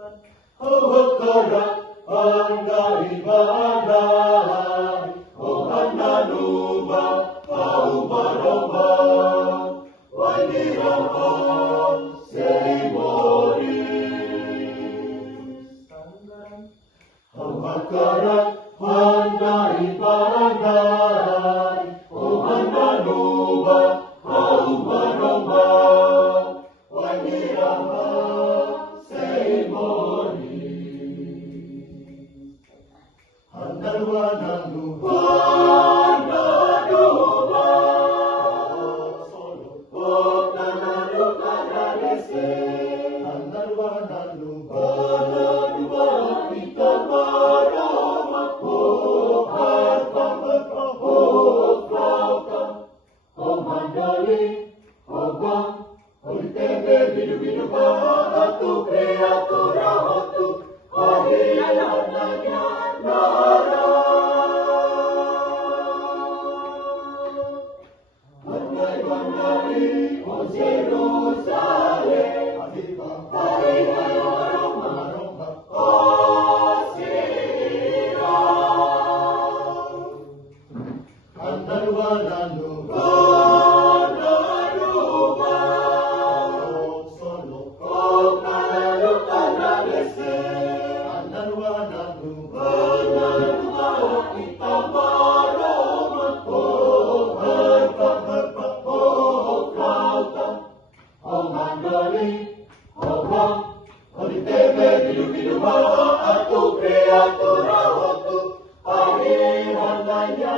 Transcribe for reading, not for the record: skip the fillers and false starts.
Hawakaran, handai-handai, oh hananuba, haubaroba, wadiraham, seimoris. Hawakaran, handai-handai, oh hananuba, haubaroba, wadiraham, seimoris. Handaluananuba, hananuba, solo, oh nananukanarese. Handaluananuba, hananuba, kita barama, oh harpa, oh flauta, oh mandolin, oh gong, oh tebe, bidu-bidu baha, tu kreatura hotu, oh hiananya nara. Bandai-bandai, oh Jerusalem, hari-hari aroma, oh Sirah. Handaluananuba, hananuba, oh solo, oh nananukanarese. Handaluananuba, hananuba, kita baroma, oh harpa, oh flauta, oh mandolin, oh gong, oh tebe, bidu-bidu baha, tu kreatura hotu, hari handainya